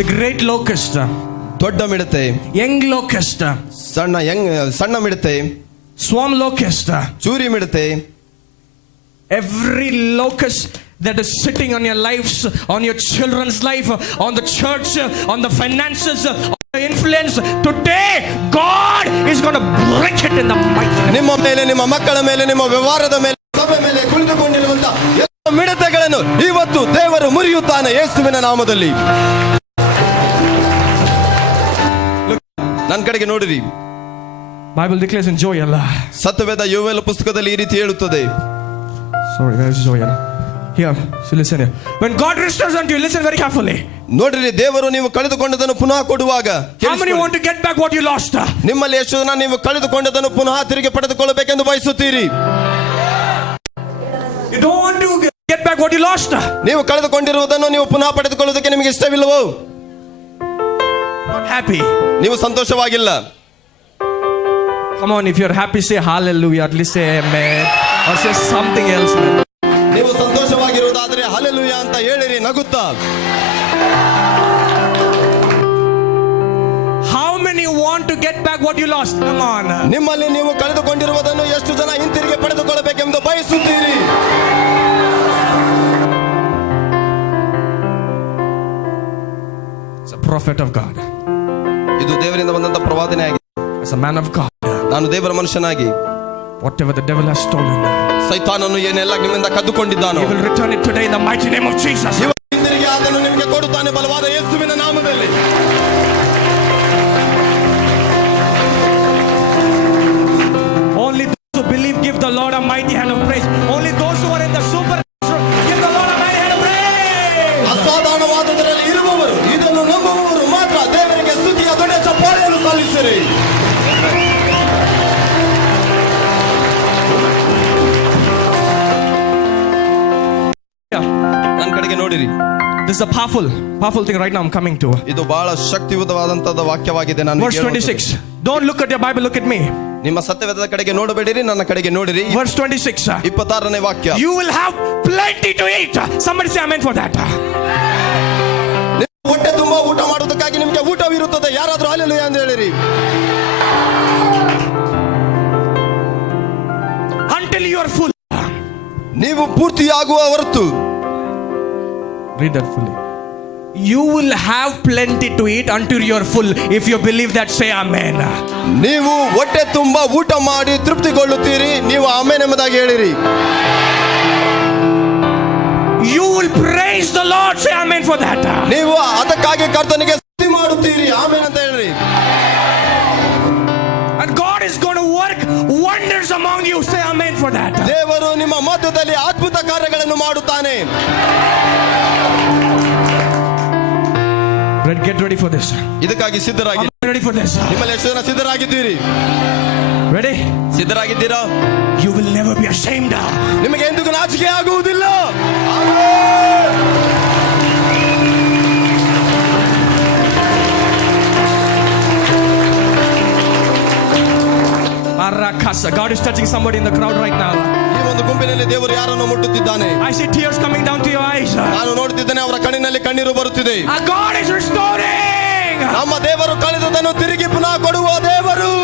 The great locust. ದೊಡ್ಡ ಮಿಡತೆ. Young locust. ಸಣ್ಣ ಮಿಡತೆ. Swarm locust. ಚೂರಿ ಮಿಡತೆ. Every locust that is sitting on your lives, on your children's life, on the church, on the finances, on the influence, today God is going to break it in the mighty name. ನಿಮ್ಮ ಮೇಲೆ, ನಿಮ್ಮ ಮಕ್ಕಳ ಮೇಲೆ, ನಿಮ್ಮ ವ್ಯವಹಾರದ ಮೇಲೆ, ಸಭೆ ಮೇಲೆ ಕುಳಿತುಕೊಂಡಿರುವಂತ ಎಲ್ಲ ಮಿಡತೆಗಳನ್ನು ಇವತ್ತು ದೇವರು ಮುರಿಯುತ್ತಾನೆ ಯೇಸುವಿನ ನಾಮದಲ್ಲಿ. ನನ್ನ ಕಡೆಗೆ ನೋಡಿರಿ. Bible declares in Joel. ಸತ್ಯವೇದ ಯೋವೇಲ ಪುಸ್ತಕದಲ್ಲಿ ಈ ರೀತಿ ಹೇಳುತ್ತದೆ. Sorry, where is Joel? Here, so listen here. When God restores unto you, listen very carefully. ನೋಡ್ರಿ, ದೇವರು ನೀವು ಕಳೆದುಕೊಂಡದನ್ನು ಪುನಃ ಕೊಡುವಾಗ, how many want to get back what you lost? ನಿಮ್ಮಲ್ಲಿ ಎಷ್ಟು ಜನ ನೀವು ಕಳೆದುಕೊಂಡದನ್ನು ಪುನಃ ತಿರುಗಿ ಪಡೆದುಕೊಳ್ಳಬೇಕೆಂದು ಬಯಸುತ್ತೀರಿ? You don't want to get back what you lost. ನೀವು ಕಳೆದುಕೊಂಡಿರುವುದನ್ನು ನೀವು ಪುನಃ ಪಡೆದುಕೊಳ್ಳುವುದಕ್ಕೆ ನಿಮಗೆ ಇಷ್ಟವಿಲ್ಲವೋ? Not happy. ನೀವು ಸಂತೋಷವಾಗಿಲ್ಲ. Come on, if you're happy, say hallelujah. At least say amen or say something else, man. ನೀವು ಸಂತೋಷವಾಗಿರುವುದಾದರೆ ಹಲ್ಲೆಲೂಯಾ ಅಂತ ಹೇಳಿರಿ ನಗುತ್ತಾ. How many want to get back what you lost? Come on. ನಿಮ್ಮಲ್ಲಿ ನೀವು ಕಳೆದುಕೊಂಡಿರುವುದನ್ನು ಎಷ್ಟು ಜನ ಹಿಂತಿರುಗಿ ಪಡೆದುಕೊಳ್ಳಬೇಕೆಂದು ಬಯಸುತ್ತೀರಿ? It's a prophet of God. ಇದು ದೇವರಿಂದ ಬಂದಂತ ಪ್ರವಾದನೆ ಆಗಿದೆ. As a man of God, ನಾನು ದೇವರ ಮನುಷ್ಯನಾಗಿ, whatever the devil has stolen, ಸೈತಾನನು ಏನೆಲ್ಲ ನಿಮ್ಮಿಂದ ಕದ್ದುಕೊಂಡಿದ್ದಾನೋ, he will return it today in the mighty name of Jesus. ಹಿಂದಿರುಗಿ ಅದನ್ನು ನಿಮಗೆ ಕೊಡುತ್ತಾನೆ ಬಲವಾದ ಯೇಸುವಿನ ನಾಮದಲ್ಲಿ. Only those who believe give the Lord a mighty hand of praise. Only those who are in the supernatural give the Lord a mighty hand of praise. ಅಸಾಧಾರಣವಾದದರಲ್ಲಿ ಇರುವವರು, ಇದನ್ನು ನಂಬುವವರು ಮಾತ್ರ ದೇವರಿಗೆ ಸ್ತುತಿಯ ದೊಡ್ಡ ಚಪ್ಪಾಳೆಯನ್ನು ಸಲ್ಲಿಸಿರಿ. ನನ್ನ ಕಡೆಗೆ ನೋಡಿರಿ. This is a powerful thing right now I'm coming to. ಇದು ಬಹಳ ಶಕ್ತಿಯುತವಾದಂತದ ವಾಕ್ಯವಾಗಿದೆ. ನಾನು Verse 26. Don't look at your Bible, look at me. ನಿಮ್ಮ ಸತ್ಯವೇದದ ಕಡೆಗೆ ನೋಡಬೇಡಿರಿ, ನನ್ನ ಕಡೆಗೆ ನೋಡಿರಿ. Verse 26. 26ನೇ ವಾಕ್ಯ. You will have plenty to eat. Somebody say amen for that. ಹೊಟ್ಟೆ ತುಂಬಾ ಊಟ ಮಾಡುವುದಕ್ಕಾಗಿ ನಿಮಗೆ ಊಟವಿರುತ್ತದೆ. ಯಾರಾದ್ರೂ ಹಲ್ಲೆಲೂಯಾ ಅಂತ ಹೇಳಿರಿ. Until you are full. ನೀವು ಪೂರ್ತಿಯಾಗುವ ಹೊರತು. Read that fully. You will have plenty to eat until you are full. If you believe that, say amen. ನೀವು ಹೊಟ್ಟೆ ತುಂಬಾ ಊಟ ಮಾಡಿ ತೃಪ್ತಿಗೊಳ್ಳುತ್ತೀರಿ, ನೀವು ಆಮೆನ್ ಎಂಬುದಾಗಿ ಹೇಳಿರಿ. You will praise the Lord, say amen for that. ನೀವು ಅದಕ್ಕಾಗಿ ಕರ್ತನಿಗೆ ಸ್ತುತಿ ಮಾಡುತ್ತೀರಿ, ಆಮೆನ್ ಅಂತ ಹೇಳಿರಿ. And God is going to work wonders among you, say amen for that. ದೇವರು ನಿಮ್ಮ ಮಧ್ಯದಲ್ಲಿ ಅದ್ಭುತ ಕಾರ್ಯಗಳನ್ನು ಮಾಡುತ್ತಾನೆ. Get ready for this. ಇದಕ್ಕಾಗಿ ಸಿದ್ಧರಾಗಿ. Ready for this. ನಿಮ್ಮಲ್ಲಿ ಎಷ್ಟು ಜನ ಸಿದ್ಧರಾಗಿದ್ದೀರಿ? Ready? ಸಿದ್ಧರಾಗಿದ್ದೀರಾ? You will never be ashamed. ನಿಮಗೆ ಎಂದಿಗೂ ನಾಚಿಕೆ ಆಗುವುದಿಲ್ಲ. God is touching somebody in the crowd right now. ಈ ಒಂದು ಗುಂಪಿನಲ್ಲಿ ದೇವರು ಯಾರನ್ನು ಮುಟ್ಟುತ್ತಿದ್ದಾನೆ. I see tears coming down to your eyes. ನಾನು ನೋಡುತ್ತಿದ್ದೇನೆ, ಅವರ ಕಣ್ಣಿನಲ್ಲಿ ಕಣ್ಣೀರು ಬರುತ್ತಿದೆ. God is restoring. ನಮ್ಮ ದೇವರು ಕಳೆದದನ್ನು ತಿರುಗಿ ಪುನಃ ಕೊಡುವ ದೇವರು.